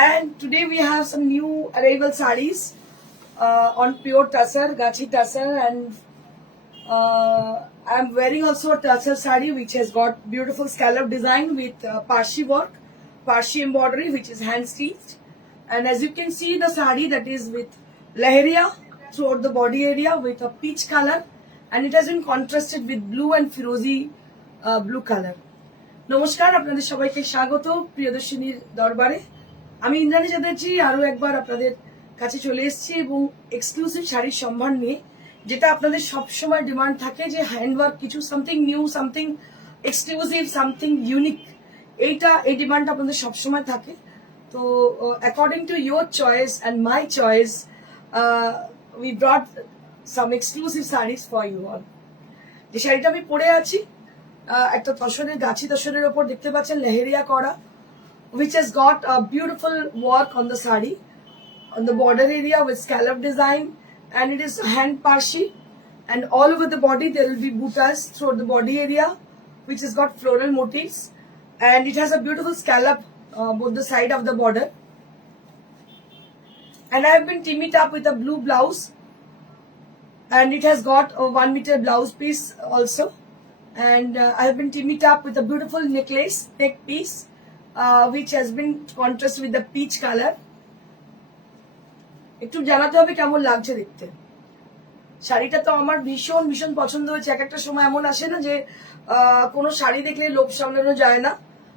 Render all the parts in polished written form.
And today we have some new arrival sarees on pure tussar, gachi tussar, and I'm wearing also a tussar saree which has got beautiful scallop design with Parshi work, Parshi embroidery which is hand stitched. And as you can see, the saree that is with lahariya throughout the body area with a peach color, and it has been contrasted with blue and firozi blue color. নমস্কার, আপনাদের সবাইকে স্বাগত প্রিয়দর্শিনীর দরবারে। আমি ইন্দ্রাণী চ্যাটার্জি আরো একবার আপনাদের কাছে চলে এসেছি এবং এক্সক্লুসিভ শাড়ির সম্ভার নিয়ে, যেটা আপনাদের সবসময় ডিমান্ড থাকে যে হ্যান্ডওয়ার্ক কিছু something new, something exclusive, something unique, এই ডিমান্ড আপনাদের সবসময় থাকে। তো according to your choice and my choice we brought some exclusive saris for you all. যে শাড়িটা আমি পরে আছি একটা তসরের গাছি তসরের ওপর দেখতে পাচ্ছেন লেহেরিয়া করা, which has got a beautiful work on the sari, on the border area with scallop design, and it is hand parshi, and all over the body there will be buttas throughout the body area, which has got floral motifs, and it has a beautiful scallop both the side of the border. And I have been teamed it up with a blue blouse, and it has got a 1 meter blouse piece also. And I have been teamed it up with a beautiful necklace, neck piece, which has been contrasted with the peach color. একটু জানাতে হবে কেমন লাগছে দেখতে। শাড়িটা তো আমার ভীষণ ভীষণ পছন্দ হয়েছে। এক একটা সময় এমন আসে না যে কোনো শাড়ি দেখলে লোভ সামলানো যায় না,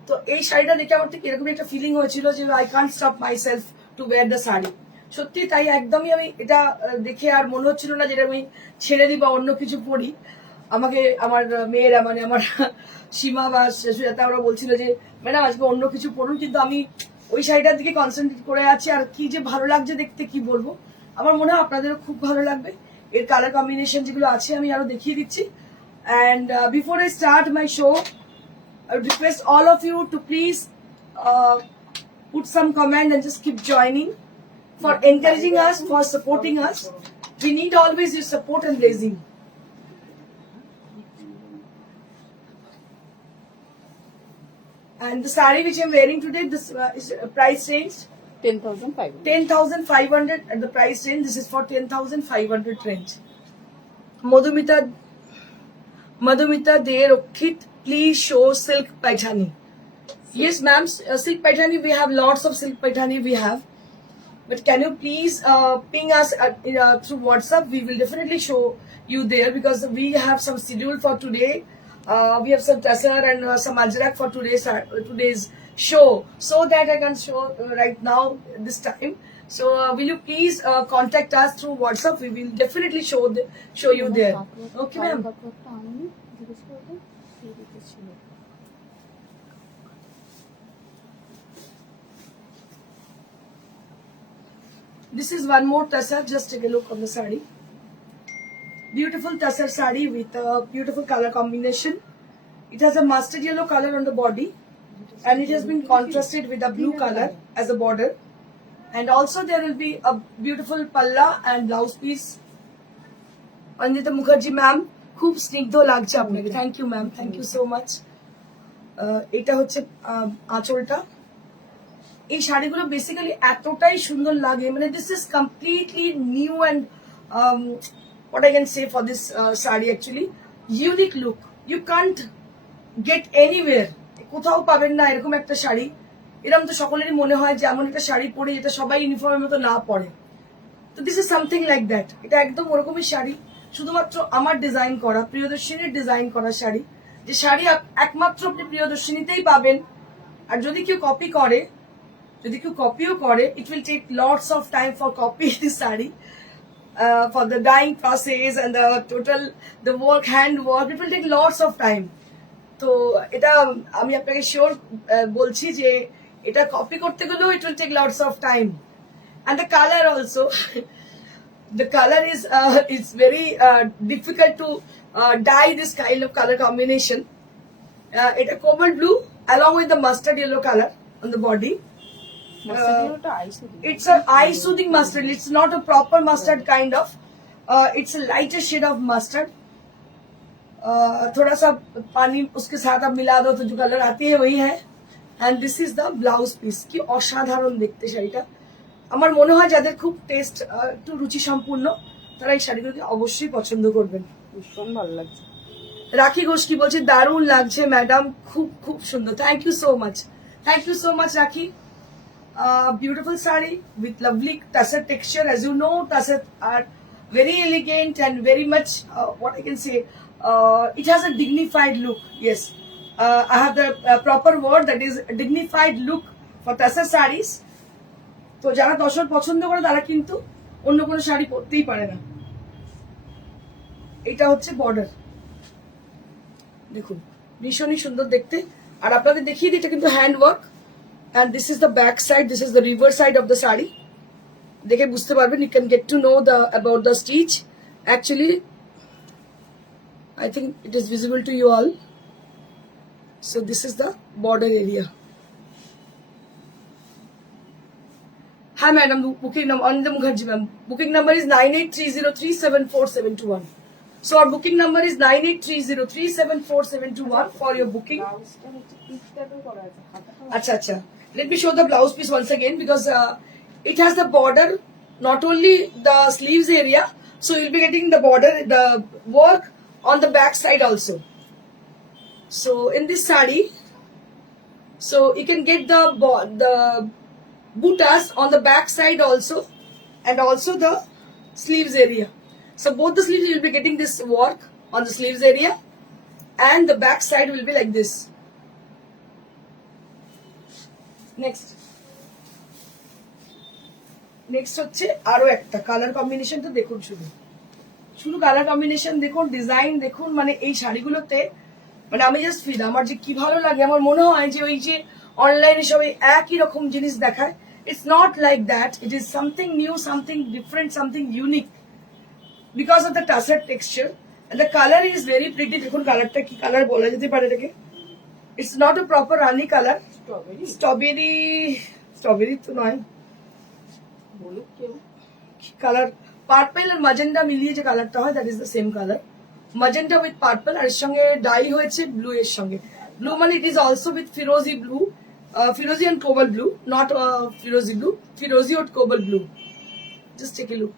তো এই শাড়িটা দেখে আমার ঠিক এরকম একটা ফিলিং হয়েছিল যে I can't stop my self to wire the sari. সত্যি তাই, একদমই আমি এটা দেখে আর মনে হচ্ছিল না যেটা আমি ছেড়ে দিই বা অন্য কিছু পরি। আমাকে আমার মেয়েরা, মানে আমার সীমা বা সুজাতা, ওরা বলছিল যে ম্যাডাম আজকে অন্য কিছু পড়ুন, কিন্তু আমি ওই শাড়িটার দিকে কনসেন্ট্রেট করে আছি। আর কি যে ভালো লাগছে দেখতে, কি বলবো। আমার মনে হয় আপনাদেরও খুব ভালো লাগবে। এর কালার কম্বিনেশন যেগুলো আছে আমি আরো দেখিয়ে দিচ্ছি। And before I start my show, I would request all of you to please put some comment and just keep joining for encouraging us, for supporting us. We need always your support and blessing. And the saree which I'm wearing today, this is price range 10,500. 10,500 at the price range. This is for 10,500 range. Madhumita De Rokhit, please show silk paithani. Yes, ma'am, silk paithani we have lots of silk paithani we have. But can you please ping us through WhatsApp? We will definitely show you there because we have some schedule for today. We have some tussar and some ajrak for today's show, so that I can show right now this time. So will you please contact us through WhatsApp? We will definitely show you there. Okay, ma'am. This is one more tussar. Just take a look on the saree. Beautiful tussar saree with a beautiful color combination. It has a mustard yellow color on the body, and it has been contrasted with a blue color as a border. And also there will be a beautiful palla and blouse piece. Anjita Mukherjee ma'am, খুব স্নিগ্ধ লাগছে আপনাকে। Thank you ma'am, thank you so much. এটা হচ্ছে আঁচলটা। এই শাড়িগুলো basically এতটাই সুন্দর লাগে, মানে this is completely new and what I can say for this saree, actually unique look. You can't get anywhere, কোথাও পাবেন না এরকম একটা শাড়ি। এরকম তো সকলেরই মনে হয় যে এমন একটা শাড়ি পরে এটা সবাই ইউনিফর্মের মতো না পরে, তো this is something like that. এটা একদম ওরকমই শাড়ি, শুধুমাত্র আমার ডিজাইন করা, প্রিয়দর্শিনীর ডিজাইন করা শাড়ি। যে শাড়ি একমাত্র আপনি প্রিয়দর্শিনীতেই পাবেন। আর যদি কেউ কপিও করে, it will take lots of time for copying this saree. For the dyeing process and the work, hand work, it will take lots of time. তো এটা আমি আপনাকে শিওর বলছি যে এটা কপি করতে গেলেও it will take lots of time. And the color also, the color is very difficult to dye this kind of color combination. It's a cobalt blue along with the mustard yellow color on the body. It's an eye soothing mustard. It's not a proper mustard kind of. It's a lighter shade of mustard. थोड़ा सा पानी उसके साथ आप मिला दो तो जो कलर आती है वही है। And this is the blouse piece. কি অসাধারণ দেখতে শাড়িটা। আমার মনে হয় যাদের খুব টেস্ট একটু রুচি সম্পূর্ণ তারা এই শাড়িগুলোকে অবশ্যই পছন্দ করবেন। ভীষণ ভালো লাগছে। রাখি ঘোষ কি বলছে, দারুণ লাগছে ম্যাডাম, খুব খুব সুন্দর। Thank you so much, thank you so much Rakhi. Beautiful saree with lovely tussar texture. As you know, tussar are very elegant and very much what I can say. It has a dignified look. Yes, I have the proper word, that is dignified look for tussar sarees. তো যারা দর্শক পছন্দ করে তারা কিন্তু অন্য কোনো শাড়ি পরতেই পারে না। এটা হচ্ছে বর্ডার, দেখুন ভীষণই সুন্দর দেখতে। আর আপনাদের দেখিয়ে দিই এটা কিন্তু hand work. And this is the back side, this is the reverse side of the sari. দেখে বুঝতে পারবেন, you can get to know about the stitch. Actually, I think it is visible to you all. So this is the border area. Hi madam, booking number, Ananda Mukherjee ma'am. Booking number is 9830374721. So our booking number is 9830374721 for your booking. Acha. Let me show the blouse piece once again, because it has the border, not only the sleeves area, so you'll be getting the border, the work on the back side also. So in this sari, so you can get the buttas on the back side also, and also the sleeves area. So both the sleeves you'll be getting this work on the sleeves area, and the back side will be like this. Next হচ্ছে আরো একটা colour কম্বিনেশনটা দেখুন, শুধু colour combination দেখুন, design দেখুন। মানে এই শাড়িগুলোতে মানে আমি জাস্ট ফিল, আমার যে কি ভালো লাগে। আমার মনে হয় যে ওই যে অনলাইনে সবাই একই রকম জিনিস দেখায়, it's not like that. It is something new, something different, something unique, because of the tussar texture and the colour is very pretty. দেখুন কালারটা কি কালার বলা যেতে পারে এটাকে, it's not a proper rani colour, strawberry তো নয়, কালার পার্পল আর magenta মিলিয়ে যে কালারটা হয়, that is the same colour, magenta with purple. আর এর সঙ্গে ডাই হয়েছে ব্লু এর সঙ্গে। ব্লু মানে ইট ইজ অলসো উইথ ফিরোজি ব্লু, ফিরোজি এন্ড কোবাল ব্লু, নট ফিরোজি ব্লু, ফিরোজি আর cobalt blue. Just take a look,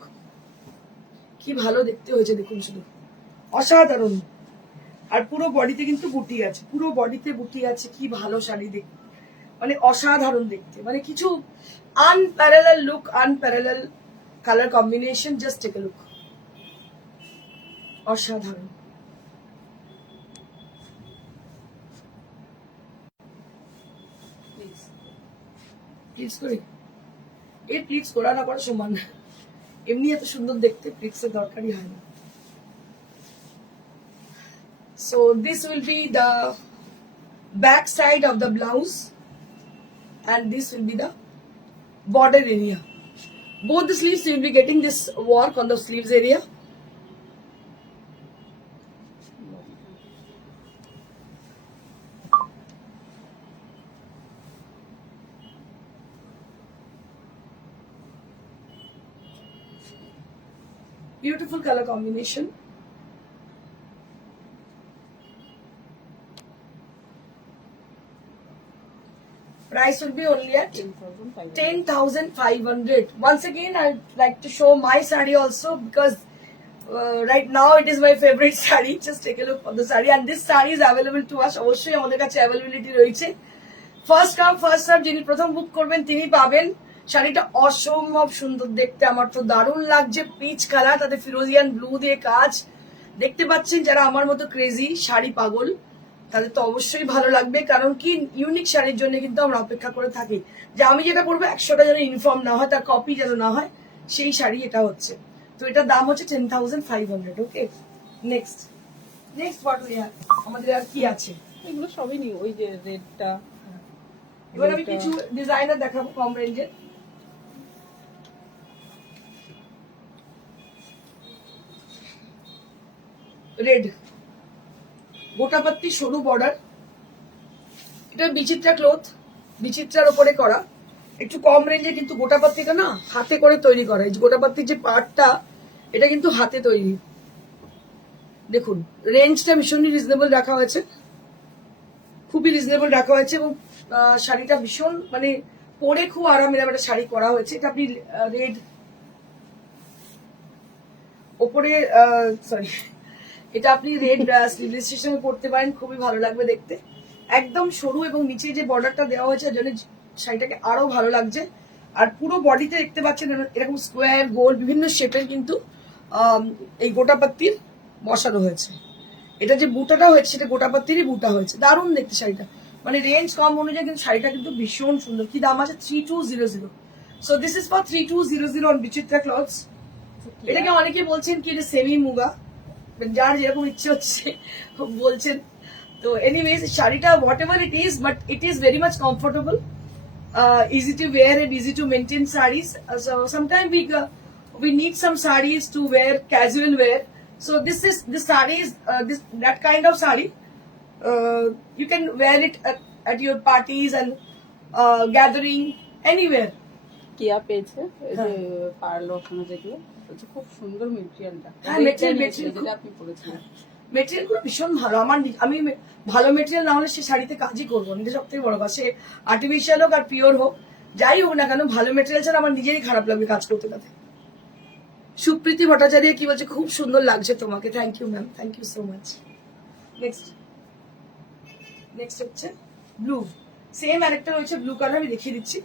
কি ভালো দেখতে হয়েছে দেখুন, শুধু অসাধারণ। আর পুরো বডিতে কিন্তু বুটি আছে, পুরো বডিতে বুটি আছে। কি ভালো শাড়ি দেখতে, মানে অসাধারণ দেখতে, মানে কিছু unparallel look, unparallel colour combination. Just take a look, অসাধারণ। প্লিজ করে এর প্লিজ করা না করা সমান, এমনি এত সুন্দর দেখতে প্লিজের দরকারই হয় না। So this will be the back side of the blouse, and this will be the border area. Both the sleeves you will be getting this work on the sleeves area. Beautiful color combination. Price will be only at 10,500. Once again, I'd like to show my saree also, because right now it is my favorite saree. Just take a look for the saree, and this saree is available to us. অবশ্যই আমাদের কাছে availability রয়েছে। First come first serve, যিনি প্রথম বুক করবেন তিনি পাবেন। শাড়িটা অসম্ভব সুন্দর দেখতে, আমার তো দারুণ লাগছে। পিচ কালার, তাতে ফিরোজিয়ান ব্লু দিয়ে কাজ। দেখতে পাচ্ছেন যারা আমার মতো ক্রেজি শাড়ি পাগল, তাদের তো অবশ্যই ভালো লাগবে। কারণ কি, ইউনিক শাড়ির জন্য কিন্তু আমরা অপেক্ষা করে থাকি যে আমি যেটা পরবো 100টা যেন ইউনিফর্ম না হয়, তার কপি যেন না হয়, সেই শাড়ি এটা হচ্ছে। তো এটার দাম হচ্ছে 10,500। ওকে, নেক্সট হোয়াট উই হ্যাভ, আমাদের আর কি আছে? এগুলো সবই নিউ, ওই যে রেডটা। এবার আমি কিছু ডিজাইনার দেখাবো কম রেঞ্জের। রেড, গোটাপাত্তি সরু বর্ডার, এটা বিচিত্রা ক্লথ, বিচিত্রার উপরে করা, একটু কম রেঞ্জে। কিন্তু গোটাপাত্তিটা না হাতে করে তৈরি করা। এই গোটাপাত্তির যে পার্টটা, এটা কিন্তু হাতে তৈরি। দেখুন রেঞ্জটা ভীষণই রিজনেবল রাখা হয়েছে, খুবই রিজনেবল রাখা হয়েছে, এবং শাড়িটা ভীষণ মানে পরে খুব আরামের একটা শাড়ি করা হয়েছে। এটা আপনি রেড ওপরে সরি এটা আপনি রেড স্লিভলেস এর সঙ্গে পরতে পারেন, খুবই ভালো লাগবে দেখতে। একদম সরু এবং নিচে যে বর্ডারটা দেওয়া হয়েছে এর জন্য শাড়িটাকে আরো ভালো লাগছে। আর পুরো বডিতে দেখতে পাচ্ছেন এরকম স্কোয়ার গোল বিভিন্ন শেপের কিন্তু এই গোটাপাত্তির বসানো হয়েছে। এটা যে বুটাটা হয়েছে সেটা গোটাপাত্তিরই বুটা হয়েছে, দারুণ দেখতে শাড়িটা। মানে রেঞ্জ কম অনুযায়ী কিন্তু শাড়িটা কিন্তু ভীষণ সুন্দর। কি দাম আছে? 3200। So this is for 3200 on Bichitra clothes. এটাকে অনেকে বলছেন কি এটা সেমি মুগা, যার যেরকম ইচ্ছে হচ্ছে বলছেন। তো এনিওয়েজ শাড়িটা what ever it is, but it is very much comfortable, easy to wear and easy to maintain sarees. So sometimes we need some sarees to wear casual wear. So this saree is that kind of saree. You can wear it at your parties and gathering anywhere. কিয়া পেয়েছে এই যে pearl বসানো যেগুলো, বলছে খুব সুন্দর মেটেরিয়ালটা। হ্যাঁ, মেটেরিয়াল যেটা আপনি পরেছেন মেটেরিয়াল গুলো ভীষণ ভালো। আমি ভালো মেটেরিয়াল না হলে সে শাড়িতে কাজই করবো না, এটা সব থেকে বড় কথা। সে আর্টিফিশিয়াল হোক আর পিওর হোক, যাই হোক না কেন, ভালো মেটেরিয়াল ছাড়া আমার নিজেরই খারাপ লাগবে কাজ করতে করতে। সুপ্রীতি ভট্টাচার্য কি বলছে? খুব সুন্দর লাগছে তোমাকে। Thank you ma'am, thank you so much. Next হচ্ছে ব্লু, সেম আরেকটা রয়েছে ব্লু কালার, আমি দেখিয়ে দিচ্ছি।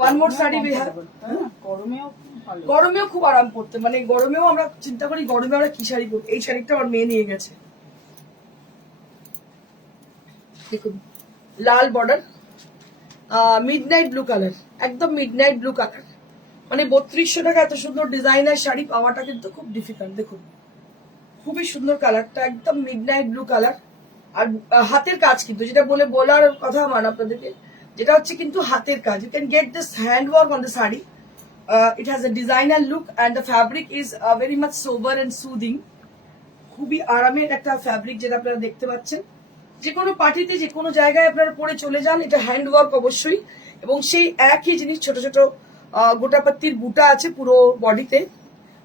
One more sari we have। গরমেও খুব ভালো, গরমেও খুব আরাম করতে, মানে গরমেও আমরা চিন্তা করি গরমে আমরা কি শাড়ি পরবো। এই শাড়িটা আমার মেয়ে নিয়ে গেছে, দেখুন লাল বর্ডার, মিডনাইট ব্লু কালার, একদম মিডনাইট ব্লু কালার। মানে 3200 টাকা এত সুন্দর ডিজাইনার শাড়ি পাওয়াটা কিন্তু খুব ডিফিকাল্ট। দেখুন খুবই সুন্দর কালারটা, একদম মিডনাইট ব্লু কালার। আর হাতের কাজ কিন্তু, যেটা বলার কথা আমার আপনাদেরকে, যেটা হচ্ছে কিন্তু হাতের কাজ। You can get this hand work on the sari. It has a designer look and the fabric is very much sober and soothing. খুবই আরামের একটা ফ্যাব্রিক যেটা আপনারা দেখতে পাচ্ছেন। যে কোনো পার্টিতে যে কোনো জায়গায় আপনারা পরে চলে যান। এটা হ্যান্ড ওয়ার্ক অবশ্যই, এবং সেই একই জিনিস ছোট ছোট গোটাপাত্তির বুটা আছে পুরো বডিতে।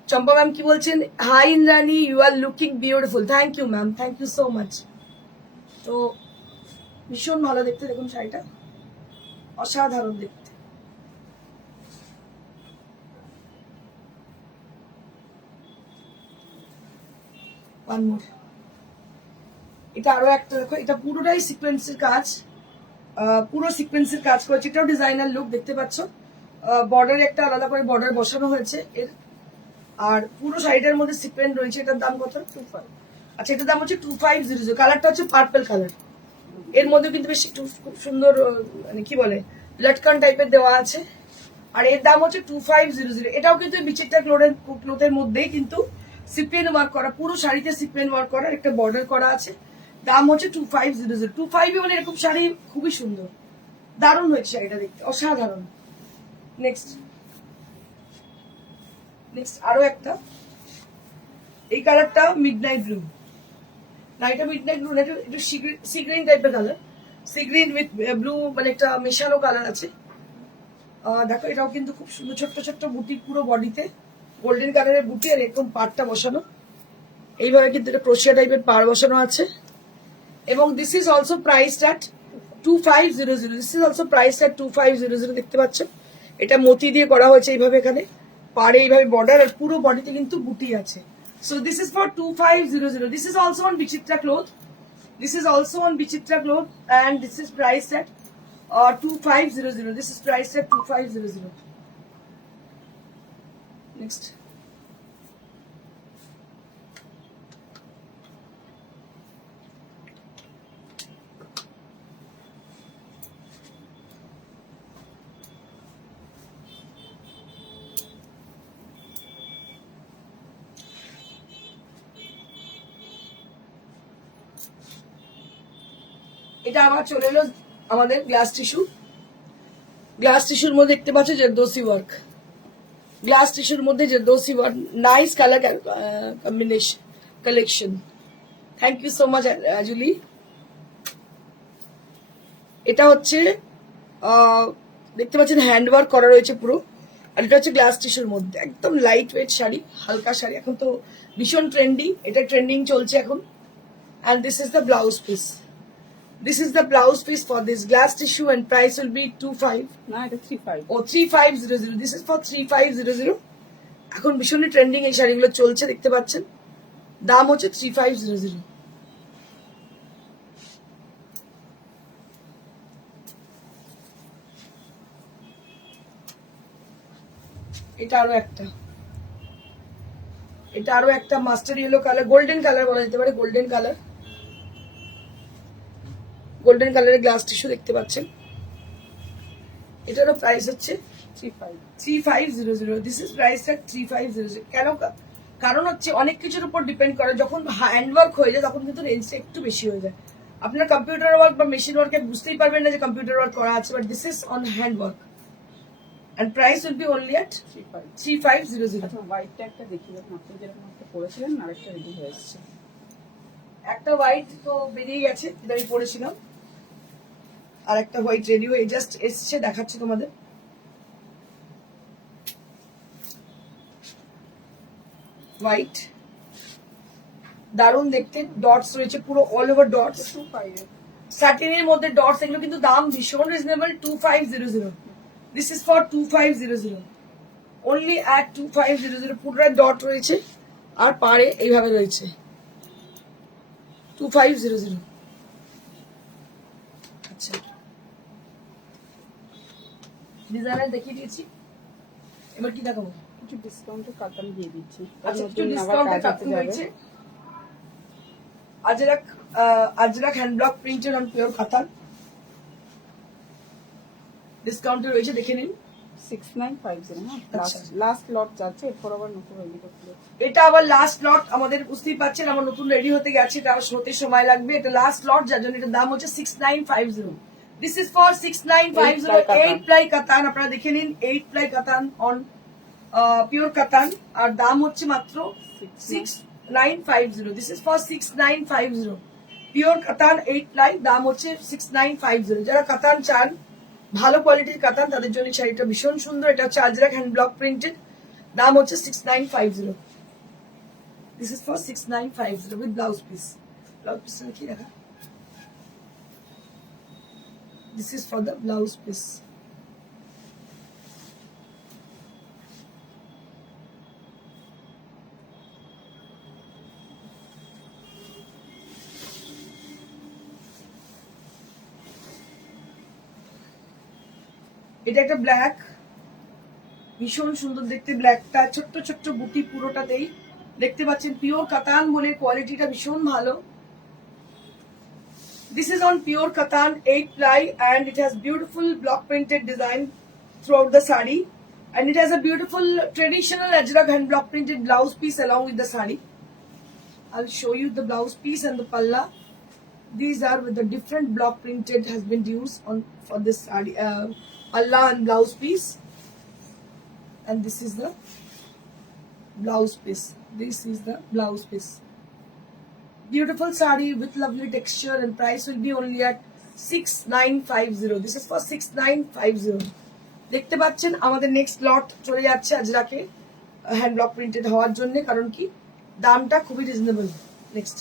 চম্পা ম্যাম কি বলছেন? Hi Indrani, you are looking beautiful. Thank you ma'am, thank you so much. তো ভীষণ ভালো দেখতে, দেখুন শাড়িটা অসাধারণ দেখতে। এটা আরো একটা দেখো, এটা পুরোটাই সিকোয়েন্সের কাজ, পুরো সিকোয়েন্সের কাজ করেছে। এটাও ডিজাইনার লুক দেখতে পাচ্ছ। বর্ডারে একটা আলাদা করে বর্ডার বসানো হয়েছে এর, আর পুরো শাড়িটার মধ্যে সিকোয়েন্স রয়েছে। এটার দাম কত? 25। আচ্ছা, এটার দাম হচ্ছে 2500। কালারটা হচ্ছে পার্পল কালার। এর মধ্যে কিন্তু বেশ একটু খুব সুন্দর মানে কি বলে লটকান টাইপের দেওয়া আছে। আর এর দাম হচ্ছে 2500। এটাও কিন্তু বিচিত্রা ক্লোথের মধ্যেই কিন্তু সিকুয়েন্স ওয়ার্ক করা, পুরো শাড়িতে সিকুয়েন্স ওয়ার্ক করা, একটা বর্ডার করা আছে। দাম হচ্ছে 2500। 25 মানে এরকম শাড়ি খুবই সুন্দর, দারুণ হয়েছে শাড়িটা দেখতে, অসাধারণ। নেক্সট আরো একটা, এই কালারটা মিডনাইট ব্লু। না, এটা মিডনাইট ব্লু না, একটু সি গ্রিন টাইপের colour. Sea green with blue, মানে একটা মেশানো কালার আছে। দেখো এটাও কিন্তু খুব সুন্দর, ছোট্ট ছোট্ট বুটি পুরো বডিতে, গোল্ডেন কালারের বুটি, আর এরকম পাড়টা বসানো। এইভাবে কিন্তু এটা ক্রোশিয়া টাইপের পাড় বসানো আছে। এবং this is also priced at 2500। This is also priced at 2500। দেখতে পাচ্ছ এটা মতি দিয়ে করা হয়েছে এইভাবে, এখানে পাড়ে এইভাবে বর্ডার, আর পুরো বডিতে কিন্তু বুটি আছে। So this is for 2500। This is also on Bichitra cloth. This is also on Bichitra Cloth and this is priced at 2500. This is priced at 2500. Next. এটা আবার চলে এলো আমাদের গ্লাস টিস্যু। গ্লাস টিস্যুর মধ্যে দেখতে পাচ্ছ জরদোসি ওয়ার্ক। গ্লাস টিস্যুর মধ্যে zardozi work, nice colour combination collection. Thank you so much Julie. এটা হচ্ছে দেখতে পাচ্ছেন হ্যান্ড ওয়ার্ক করা রয়েছে পুরো, আর এটা হচ্ছে গ্লাস টিস্যুর মধ্যে, একদম লাইট ওয়েট শাড়ি, হালকা শাড়ি। এখন তো ভীষণ ট্রেন্ডিং, এটা ট্রেন্ডিং চলছে এখন। And this is the blouse piece. This is the blouse piece for this glass tissue and price will be 25 না এটা 35 or 3500. This is for 3500. এখন ভীষণই ট্রেন্ডিং এই শাড়িগুলো চলছে, দেখতে পাচ্ছেন। দাম হচ্ছে 3500। এটা আরো একটা master yellow colour, golden colour বলা যেতে পারে, গোল্ডেন কালারের গ্লাস টিস্যু দেখতে পাচ্ছেন। এটারও প্রাইস হচ্ছে 3500। দিস ইজ প্রাইস এট 3500। কেন? কারণ হচ্ছে অনেক কিছুর উপর ডিপেন্ড করে। যখন হ্যান্ডওয়ার্ক হয়ে যায় তখন কিন্তু রেঞ্জটা একটু বেশি হয়ে যায়। আপনার কম্পিউটার ওয়ার্ক বা মেশিন ওয়ার্কে বুঝতেই পারবেন না যে কম্পিউটার ওয়ার্ক করা আছে, but this is on handwork and price will be only at 3500। আচ্ছা হোয়াইটটা একটা দেখিয়ে দেন, আপনি যেরকম একটা পরেছিলেন আরেকটা রেডি হয়ে এসেছে। একটা হোয়াইট তো বেরিয়ে গেছে, যেটা আমি পরেছিলাম, আর একটা হোয়াইট রেডি হয়ে জাস্ট এসছে, দেখাচ্ছি তোমাদের। হোয়াইট দারুণ দেখতে, ডটস রয়েছে পুরো অল ওভার ডটস, 25 স্যাটিনের মধ্যে ডটস। এগুলো কিন্তু দাম ভীষণ reasonable, 2500। This is for 2500 only at 2500। পুরো ডট রয়েছে আর পাড়ে এইভাবে রয়েছে 2500। আচ্ছা ডিজাইনার দেখিয়ে দিয়েছি, এবার কি দেখাবো? কিছু ডিসকাউন্টের কাতান দিয়ে দিচ্ছি। আচ্ছা কিছু ডিসকাউন্টের কাপড় রয়েছে। Ajrak hand block printed on pure কাতান, ডিসকাউন্টে রয়েছে, দেখে নিন। 6950 না আচ্ছা। লাস্ট লট যাচ্ছে, এরপর আবার নতুন রেডি করতে হবে। এটা আবার লাস্ট লট, আমাদের বুঝতেই পারছেন আমার নতুন রেডি হতে গেছে, এটা আবার হতে সময় লাগবে। এটা লাস্ট লট, যার জন্য এটার দাম হচ্ছে 6950। দিস ইজ ফর 6950 8 প্লাই কাতান। আপনারা দেখে নিন, 8 প্লাই কাতান অন পিওর কাতান, আর দাম হচ্ছে মাত্র 6950। দিস ইজ ফর 6950 পিওর কাতান 8 প্লাই, দাম হচ্ছে 6950। যারা কাতান চান, ভালো কোয়ালিটির কাতান, তাদের জন্য শাড়িটা ভীষণ সুন্দর। এটা হচ্ছে আজরাক হ্যান্ড ব্লক প্রিন্টেড, দাম হচ্ছে 6950। This is for 6950 with blouse piece. Blouse পিসটা কি দেখা, this is for the blouse piece. এটা একটা ব্ল্যাক, ভীষণ সুন্দর দেখতে ব্ল্যাকটা, ছোট্ট ছোট্ট বুটি পুরোটাতেই দেখতে পাচ্ছেন। পিওর কাতান বলে কোয়ালিটিটা ভীষণ ভালো। দিস ইজ অন পিওর কাতান 8 ply and it has beautiful block printed design throughout the sari, and it has a beautiful traditional Ajrak hand block printed blouse piece along with the sari. I'll show you the blouse piece and the palla. These are with the different block printed has been used on for this sari, palla and blouse piece. And this is the blouse piece. This is the blouse piece. Beautiful sari with lovely texture, and price will be only at 6950. This is for 6950. দেখতে পাচ্ছেন আমাদের next লট চলে যাচ্ছে আজরাকে hand block printed হওয়ার জন্য, কারণ কি দামটা খুবই রিজনেবল। নেক্সট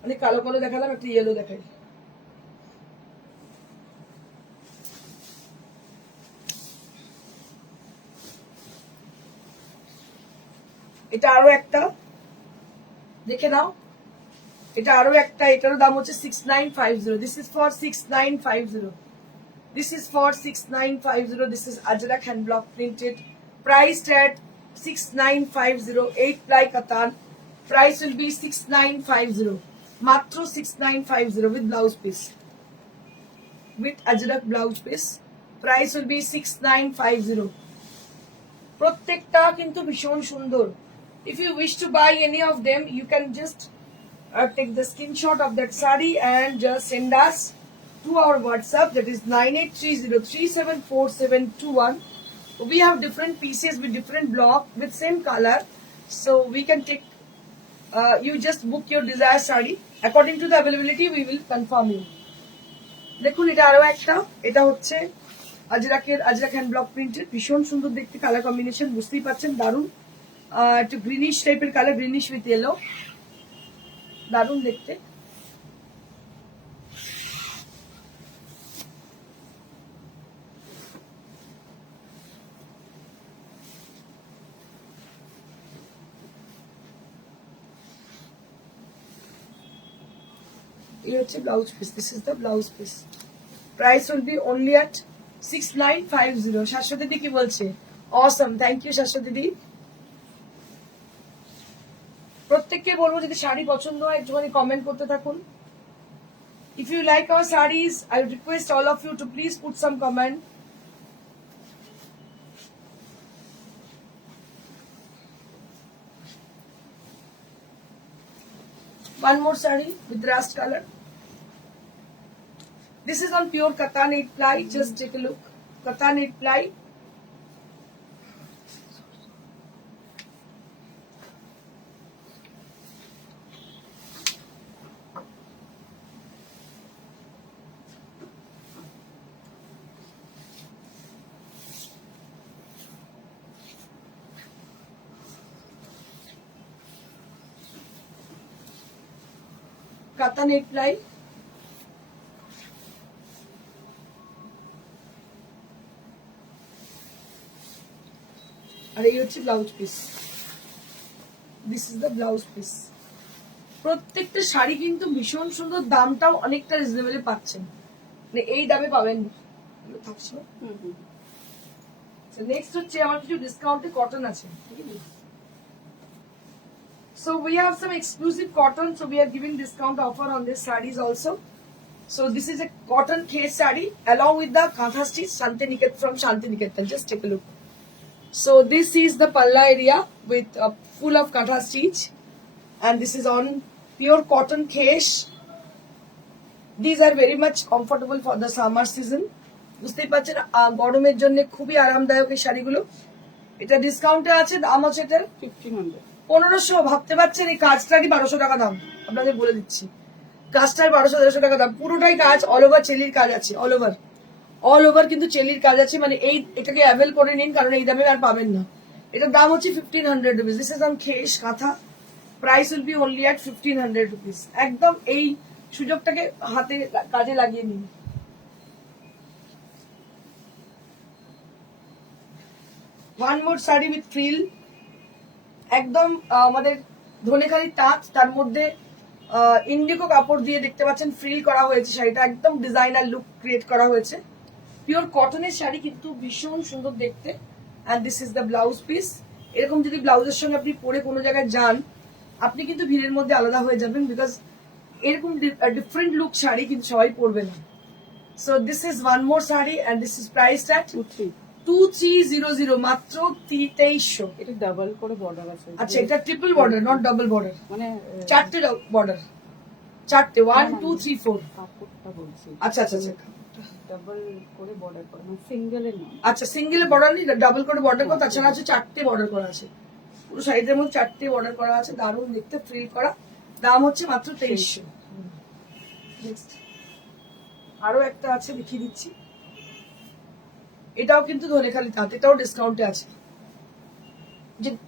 মানে কালো কালো দেখালাম, একটা ইয়েলো দেখাই। এটা আরো একটা দেখে নাও, এটা আরো একটা, এটারও দাম হচ্ছে 6950। This is for 6950। This is for 6950। This is Ajrak hand block printed, priced at 6950 8 ply কাতান, প্রাইস উইল বি 6950, মাত্র 6950 with blouse piece, with Ajrak blouse piece, price will B 6950। প্রত্যেকটা কিন্তু ভীষণ সুন্দর। If you wish to buy any of them, you can just take the screenshot of that sari and just send us to our WhatsApp, that is 9830374721. We have different pieces with different block with same color, so we can take, you just book your desired sari according to the availability, we will confirm you. দেখুন এটা আরো একটা, এটা হচ্ছে Ajrak hand block printed, ভীষণ সুন্দর দেখতে, colour combination বুঝতেই পারছেন, দারুণ। একটু গ্রিনিশ টাইপের কালার, গ্রিনিশ উইথ ইয়েলো, দারুণ দেখতে। এই হচ্ছে blouse piece, this is the blouse piece. Price will be only at 6950। Shashwati দি কি বলছে? অসম, থ্যাংক ইউ শাশ্বতী দি। প্রত্যেককে বলবো যদি শাড়ি পছন্দ হয় একটুখানি কমেন্ট করতে থাকুন। If you like our sarees, I would request all of you to please put some comment. One more saree with rust color. This is on pure katan 8 ply. Just take a look. Katan 8 ply. Katan 8 ply. আর এই হচ্ছে blouse piece, this is the blouse piece. প্রত্যেকটা শাড়ি কিন্তু ভীষণ সুন্দর, দামটাও অনেকটা reasonable পাচ্ছেন, মানে এই দামে পাবেন থাকছে। নেক্সট হচ্ছে আমার কিছু ডিসকাউন্টে কটন আছে। So we have some exclusive cotton, so we are giving discount offer on this sarees also. So this is a cotton case saree along with the kantha stitch Shantiniketan from Shantiniketan. Just take a look. So this is the palla area with full of kantha stitch, and this is on pure cotton case. These are very much comfortable for the summer season. বুঝতেই পারছেন গরমের জন্য খুবই আরামদায়ক এই শাড়িগুলো। এটা ডিসকাউন্টে আছে, দাম আছে এটা 1500। ভাবতে পারছেন এই কাজটারই 1200 টাকা দাম, আপনাদের বলে দিচ্ছি। কাজটার 1200 টাকা দাম, পুরোটাই কাজ, অল ওভার চেলির কাজ আছে, অল ওভার কিন্তু চেলির কাজ আছে। মানে এই এটাকে অ্যাভেল করে নিন, কারণ এই দামে আর পাবেন না। এটার দাম হচ্ছে 1500 রুপিস। দিস ইজ অন খেস কাঁথা, price will be only at 1500 rupees. একদম এই সুযোগটাকে হাতে কাজে লাগিয়ে নিন। One more sari with frill, একদম আমাদের ধনেখালি তাঁত, তার মধ্যে ইন্ডিগো কাপড় দিয়ে দেখতে পাচ্ছেন ফ্রিল করা হয়েছে শাড়িটা, একদম ডিজাইনার লুক ক্রিয়েট করা হয়েছে। পিওর কটনের শাড়ি কিন্তু ভীষণ সুন্দর দেখতে। And this is the blouse piece. এরকম যদি ব্লাউজের সঙ্গে আপনি পরে কোনো জায়গায় যান, আপনি কিন্তু ভিড়ের মধ্যে আলাদা হয়ে যাবেন, বিকজ এরকম ডিফারেন্ট লুক শাড়ি কিন্তু সবাই পরবে না। So this is one more sari and this is priced at 2300, মাত্র 2300। এটা ডাবল করে বর্ডার আছে। আচ্ছা, এটা triple border, not double border, মানে চারটে বর্ডার, চারটে 1 2 3 4। কাপড়টা বলছি আচ্ছা আচ্ছা আচ্ছা, ডাবল করে বর্ডার করা, মানে সিঙ্গেলের নয়। আচ্ছা সিঙ্গেল বর্ডার নেই, ডাবল করে বর্ডার করা, তাছাড়া আছে চারটে বর্ডার করা আছে, পুরো শাড়িটার মধ্যে চারটে বর্ডার করা আছে, দারুণ দেখতে, ফ্রিল করা। দাম হচ্ছে মাত্র 2300। নেক্সট আরো একটা আছে, দেখিয়ে দিচ্ছি। এটাও কিন্তু ধনেখালি তাঁত, এটাও ডিসকাউন্টে আছে।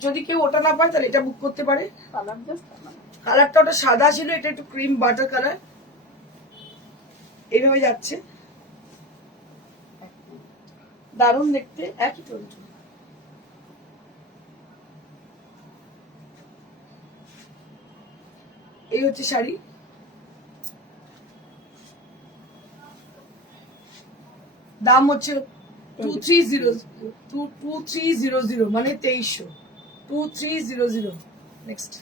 যদি কেউ ওটা না পায় তাহলে এটা বুক করতে পারে। কালার জাস্ট কালারটা ওটা সাদা ছিল, এটা একটু ক্রিম বাটার কালার, এইভাবে যাচ্ছে, দারুণ দেখতে, একই টোন। এই হচ্ছে শাড়ি, দাম হচ্ছে 2300, মানে 2300, 2300। নেক্সট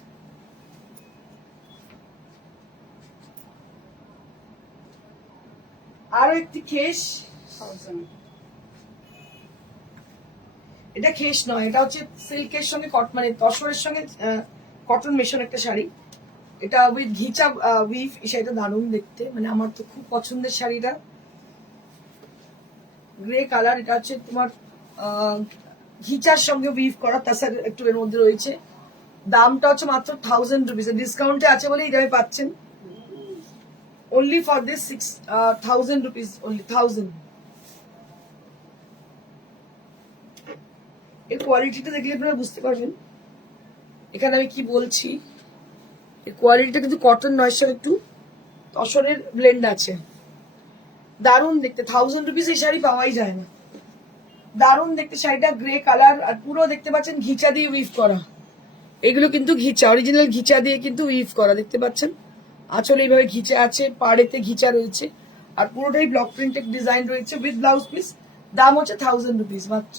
আরো একটি খেস, এটা খেস নয়, এটা হচ্ছে সিল্কের সঙ্গে মানে তসরের সঙ্গে কটন মেশানো একটা শাড়ি। এটা উইথ ঘিচা উইভ, এই শাড়িটা দারুণ দেখতে, মানে আমার তো খুব পছন্দের শাড়িটা। গ্রে কালার, এটা হচ্ছে তোমার ঘিচার সঙ্গে উইভ করা, তাছাড়া একটু এর মধ্যে রয়েছে। দামটা হচ্ছে মাত্র 1000 রুপিস, ডিসকাউন্টে আছে বলে এই দামে পাচ্ছেন। only for this 1000 rupees, only 1000। এর কোয়ালিটিটা দেখলে আপনারা বুঝতে পারবেন এখানে আমি কি বলছি। এর কোয়ালিটিটা কিন্তু কটন নয়, সাথে একটু তসরের ব্লেন্ড আছে, দারুণ দেখতে। 1000 রুপিস এই শাড়ি পাওয়াই যায় না, দারুণ দেখতে শাড়িটা। গ্রে কালার, আর পুরো দেখতে পাচ্ছেন ঘিচা দিয়ে উইভ করা, এগুলো কিন্তু ঘিচা, অরিজিনাল ঘিচা দিয়ে কিন্তু উইভ করা, দেখতে পাচ্ছেন আঁচলে এইভাবে ঘিচা আছে, পাড়েতে ঘিচা রয়েছে, আর পুরোটাই ব্লক প্রিন্টেড ডিজাইন রয়েছে উইথ ব্লাউজ পিস। দাম হচ্ছে 1000 রুপিস মাত্র।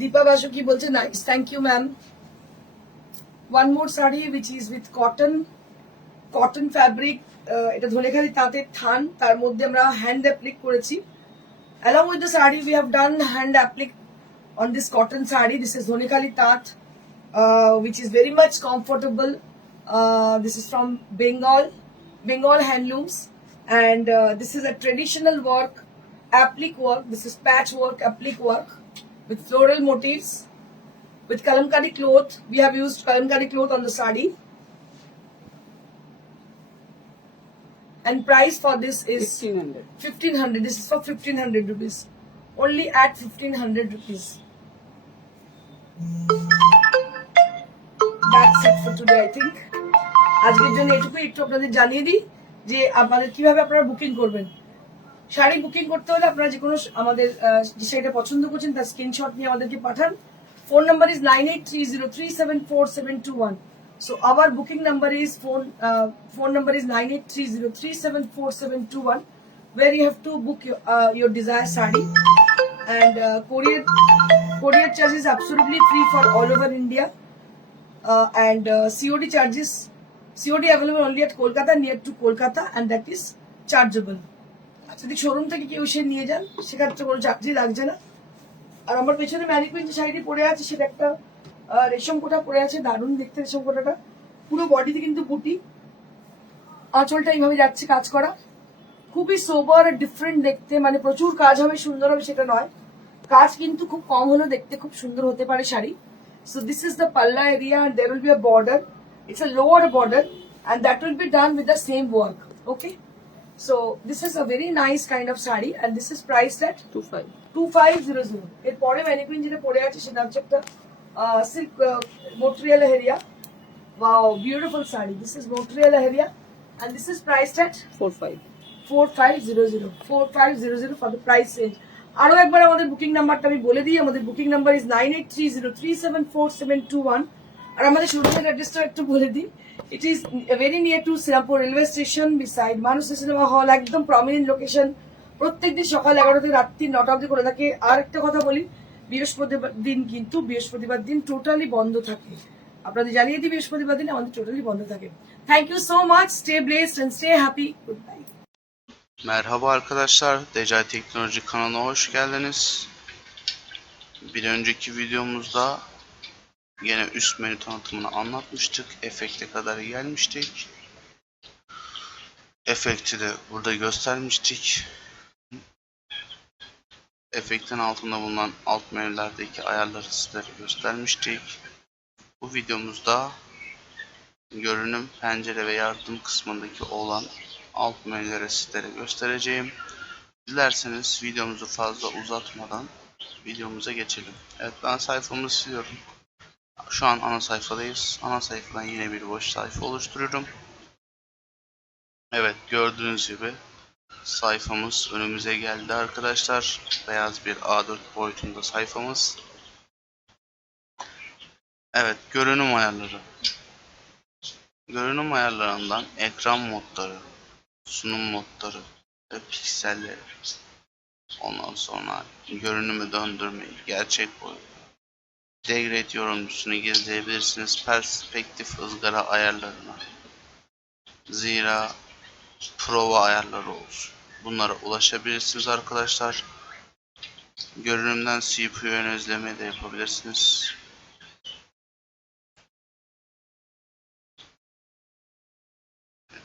দীপা বাসু কি বলছে? Nice, thank you ma'am. One more sari which is with cotton fabric. এটা ধনেখালি তাঁতের থান, তার মধ্যে আমরা হ্যান্ড অ্যাপ্লিক করেছি। Along with the sari, we have done hand applique on this cotton sari. This is Dhonekali Tat, which is very much comfortable. This is from Bengal handlooms, and this is a traditional work, applique work. This is patchwork applique work with floral motifs, with kalamkari cloth. We have used kalamkari cloth on the sari. And price for this is 1500. 1500. This is for 1500 rupees. Only at 1500 rupees. That's it for today, I think. আজকের জন্য এটুকু একটু আপনাদের জানিয়ে দিই যে আপনাদের কিভাবে আপনারা বুকিং করবেন। শাড়ি বুকিং করতে হলে আপনারা যে কোনো আমাদের যে শাড়িটা পছন্দ করছেন তার স্ক্রিনশট নিয়ে আমাদেরকে পাঠান। Phone number is 9830374721. So our booking number is phone number is 9830374721, where you have to book your desired sari, and courier charge is absolutely free for all over India, and COD available only at Kolkata, near to Kolkata, and that is chargeable. যদি showroom থেকে কেউ এসে নিয়ে যান সেক্ষেত্রে কোনো চার্জই লাগছে না। আর আমার পেছনে ম্যানিকুইন যে শাড়িটি পরে আছে সেটা একটা রেশম কোটা পরে আছে, দারুণ দেখতে রেশম কোটাটা। পুরো বডিতে কিন্তু বুটি, আঁচলটা এইভাবে যাচ্ছে কাজ করা, খুবই সোবার আর ডিফারেন্ট দেখতে। মানে প্রচুর কাজ হবে, সুন্দর হবে সেটা নয়, কাজ কিন্তু খুব কম হলেও দেখতে খুব সুন্দর হতে পারে sari. So this is the পাল্লা area, and there will be a border. It's a lower border, and that will be done with the same work. Okay, so this is a very nice kind of sari, and this is priced at 2500. এরপরে mannequin যেটা পরে আছে সেটা হচ্ছে একটা silk মটেরিয়াল হেরিয়া। Wow, beautiful sari. This is Montreal area, and this is priced at 4500. 4500 for the price range. আরো একবার আমাদের বুকিং নাম্বারটা আমি বলে দিই। আমাদের বুকিং নাম্বার ইজ 9830374721, আর আমাদের শোরুমের অ্যাড্রেসটা একটু বলে দিই। It is very near to Srirampur railway station, beside Manush cinema hall, একদম প্রমিনেন্ট লোকেশন। প্রত্যেকদিন সকাল 11 থেকে রাত্রি 9টা অবধি করে থাকে। আর একটা কথা বলি, বৃহস্পতিবার দিন টোটালি বন্ধ থাকে। আপনাদের জানিয়ে দিই বৃহস্পতিবার দিন আমাদের টোটালি বন্ধ থাকে। Thank you so much, stay blessed and stay happy, good bye. Merhaba arkadaşlar, Decai Teknoloji kanalına hoş geldiniz. Bir önceki videomuzda yine üst menü tanıtımını anlatmıştık. Efekte kadar gelmiştik. Efekti de burada göstermiştik. Efektin altında bulunan alt menülerdeki ayarları sizlere göstermiştik. Bu videomuzda görünüm, pencere ve yardım kısmındaki olan alt menülere sizlere göstereceğim. Dilerseniz videomuzu fazla uzatmadan videomuza geçelim. Evet, ben sayfamı siliyorum. Şu an ana sayfadayız. Ana sayfadan yine bir boş sayfa oluşturuyorum. Evet, gördüğünüz gibi sayfamız önümüze geldi arkadaşlar. Beyaz bir A4 boyutunda sayfamız. Evet, görünüm ayarları. Görünüm ayarlarından ekran modları, sunum modları ve pikselleri, ondan sonra görünümü döndürmeyi, gerçek boyut, degrade yorumcusunu gizleyebilirsiniz, perspektif ızgara ayarlarına, zira prova ayarları olsun, bunlara ulaşabilirsiniz arkadaşlar. Görünümden CPU yön izleme de yapabilirsiniz.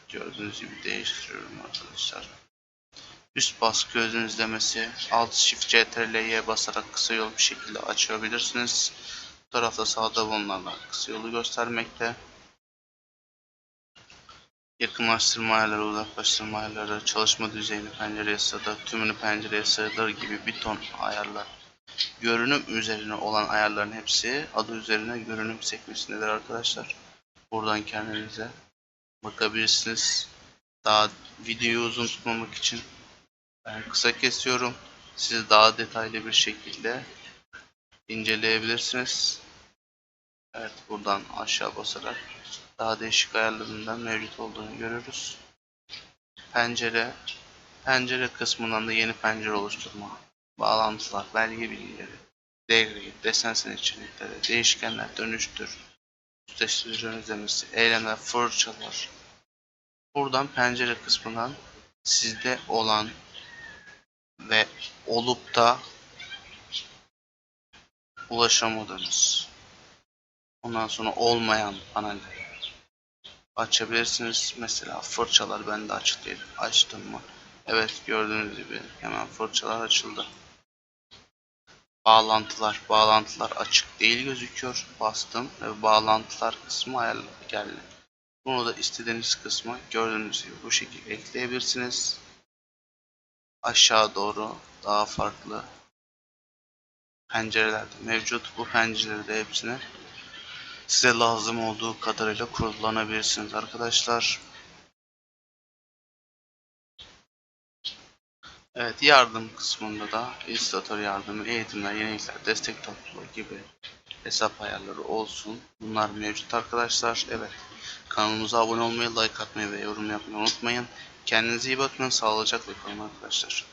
Gördüğünüz gibi değiştiriyorum arkadaşlar. Üst baskı gözün izlemesi, alt shift CTRL-Y basarak kısa yol bir şekilde açabilirsiniz. Bu tarafta sağda bulunanlar kısa yolu göstermekte. Yakınlaştırma ayarları, uzaklaştırma ayarları, çalışma düzeyini pencereye sığdır, tümünü pencereye sığdır gibi bir ton ayarlar. Görünüm üzerine olan ayarların hepsi adı üzerine görünüm sekmesindedir arkadaşlar. Buradan kendinize bakabilirsiniz. Daha videoyu uzun tutmamak için ben kısa kesiyorum. Siz daha detaylı bir şekilde inceleyebilirsiniz. Evet, buradan aşağı basarak daha değişik ayarlarından mevcut olduğunu görürüz. Pencere kısmından da yeni pencere oluşturma, bağlantılar, belge bilgileri, devre, desen seçenekleri, değişkenler, dönüştür, üstleştirici izlemesi, eylemler, fırçalar. Buradan pencere kısmından sizde olan ve olup da ulaşamadığınız, ondan sonra olmayan panelleri açabilirsiniz. Mesela fırçalar bende açık değil. Açtım mı? Evet, gördüğünüz gibi hemen fırçalar açıldı. Bağlantılar açık değil gözüküyor. Bastım ve bağlantılar kısmı ayarlı geldi. Bunu da istediğiniz kısmı gördüğünüz gibi bu şekilde ekleyebilirsiniz. Aşağı doğru daha farklı pencerelerde mevcut. Bu pencereleri de hepsini size lazım olduğu kadarıyla kullanabilirsiniz arkadaşlar. Evet, yardım kısmında da illüstratör yardımı, eğitimler, yenilikler, destek topluluğu gibi hesap ayarları olsun. Bunlar mevcut arkadaşlar. Evet, kanalımıza abone olmayı, like atmayı ve yorum yapmayı unutmayın. Kendinize iyi bakın, sağlıcakla kalın arkadaşlar.